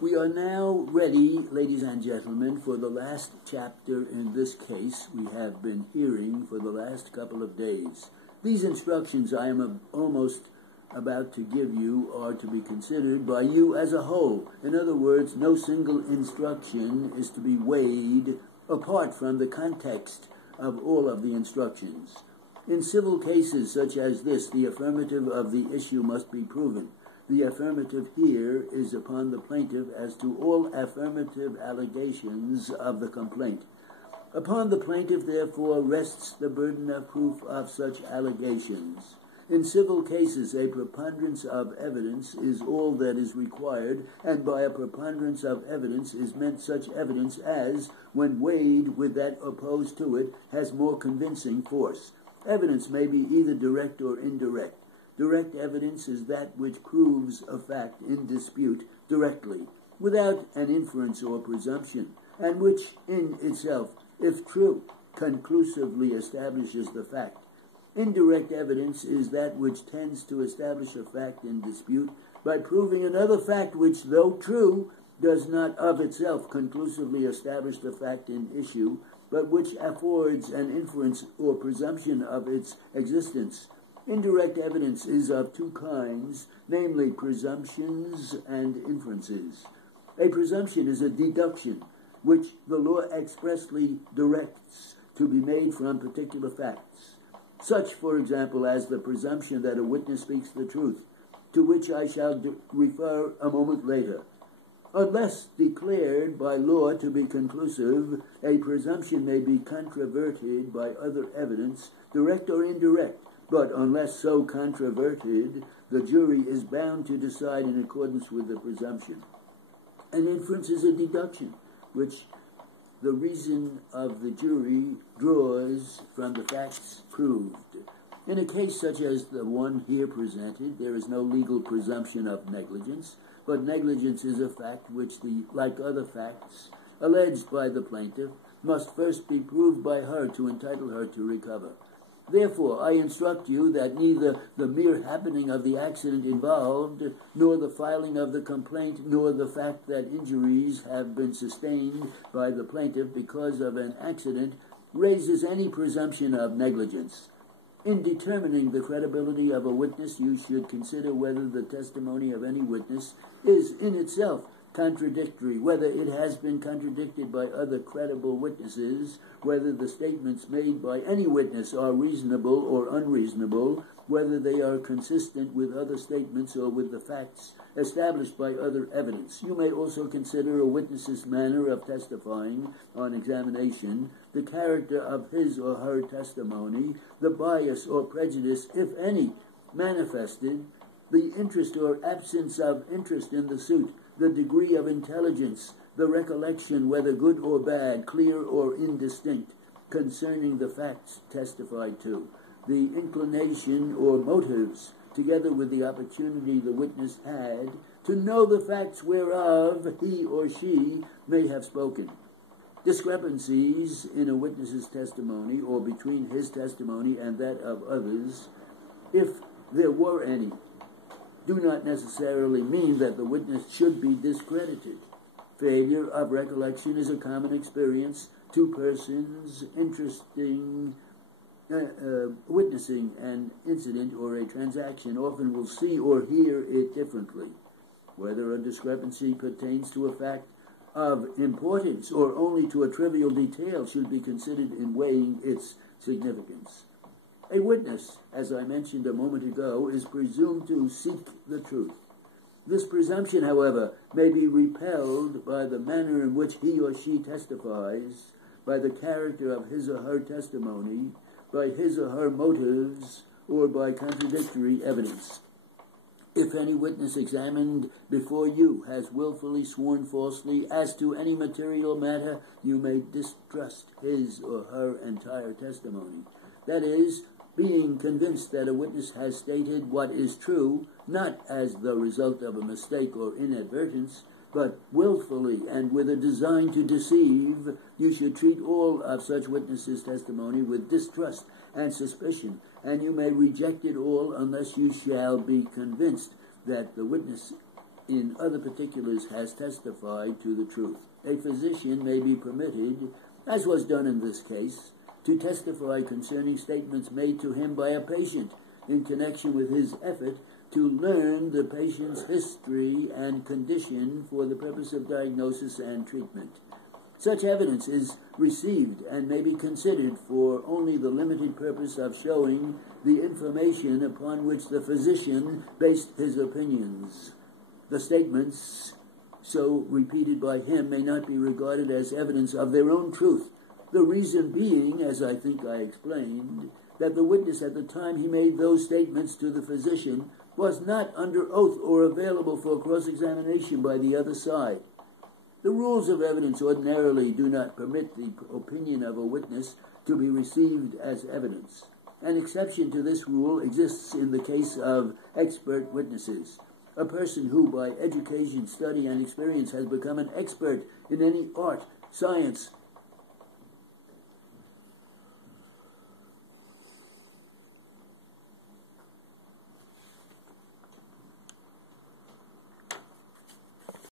We are now ready, ladies and gentlemen, for the last chapter in this case we have been hearing for the last couple of days. These instructions I am almost about to give you are to be considered by you as a whole. In other words, no single instruction is to be weighed apart from the context of all of the instructions. In civil cases such as this, the affirmative of the issue must be proven. The affirmative here is upon the plaintiff as to all affirmative allegations of the complaint. Upon the plaintiff, therefore, rests the burden of proof of such allegations. In civil cases, a preponderance of evidence is all that is required, and by a preponderance of evidence is meant such evidence as, when weighed with that opposed to it, has more convincing force. Evidence may be either direct or indirect. Direct evidence is that which proves a fact in dispute directly, without an inference or presumption, and which in itself, if true, conclusively establishes the fact. Indirect evidence is that which tends to establish a fact in dispute by proving another fact which, though true, does not of itself conclusively establish the fact in issue, but which affords an inference or presumption of its existence. Indirect evidence is of two kinds, namely presumptions and inferences. A presumption is a deduction, which the law expressly directs to be made from particular facts. Such, for example, as the presumption that a witness speaks the truth, to which I shall refer a moment later. Unless declared by law to be conclusive, a presumption may be controverted by other evidence, direct or indirect, but unless so controverted, the jury is bound to decide in accordance with the presumption. An inference is a deduction, which the reason of the jury draws from the facts proved. In a case such as the one here presented, there is no legal presumption of negligence, but negligence is a fact which, like other facts alleged by the plaintiff, must first be proved by her to entitle her to recover. Therefore, I instruct you that neither the mere happening of the accident involved, nor the filing of the complaint, nor the fact that injuries have been sustained by the plaintiff because of an accident raises any presumption of negligence. In determining the credibility of a witness, you should consider whether the testimony of any witness is in itself contradictory, whether it has been contradicted by other credible witnesses, whether the statements made by any witness are reasonable or unreasonable, whether they are consistent with other statements or with the facts established by other evidence. You may also consider a witness's manner of testifying on examination, the character of his or her testimony, the bias or prejudice, if any, manifested, the interest or absence of interest in the suit, the degree of intelligence, the recollection, whether good or bad, clear or indistinct, concerning the facts testified to, the inclination or motives, together with the opportunity the witness had to know the facts whereof he or she may have spoken. Discrepancies in a witness's testimony or between his testimony and that of others, if there were any, do not necessarily mean that the witness should be discredited. Failure of recollection is a common experience. Two persons witnessing an incident or a transaction often will see or hear it differently. Whether a discrepancy pertains to a fact of importance or only to a trivial detail should be considered in weighing its significance. A witness, as I mentioned a moment ago, is presumed to seek the truth. This presumption, however, may be repelled by the manner in which he or she testifies, by the character of his or her testimony, by his or her motives, or by contradictory evidence. If any witness examined before you has willfully sworn falsely as to any material matter, you may distrust his or her entire testimony. That is, being convinced that a witness has stated what is true, not as the result of a mistake or inadvertence, but willfully and with a design to deceive, you should treat all of such witnesses' testimony with distrust and suspicion, and you may reject it all unless you shall be convinced that the witness in other particulars has testified to the truth. A physician may be permitted, as was done in this case, to testify concerning statements made to him by a patient in connection with his effort to learn the patient's history and condition for the purpose of diagnosis and treatment. Such evidence is received and may be considered for only the limited purpose of showing the information upon which the physician based his opinions. The statements so repeated by him may not be regarded as evidence of their own truth. The reason being, as I think I explained, that the witness at the time he made those statements to the physician was not under oath or available for cross-examination by the other side. The rules of evidence ordinarily do not permit the opinion of a witness to be received as evidence. An exception to this rule exists in the case of expert witnesses. A person who, by education, study, and experience, has become an expert in any art, science,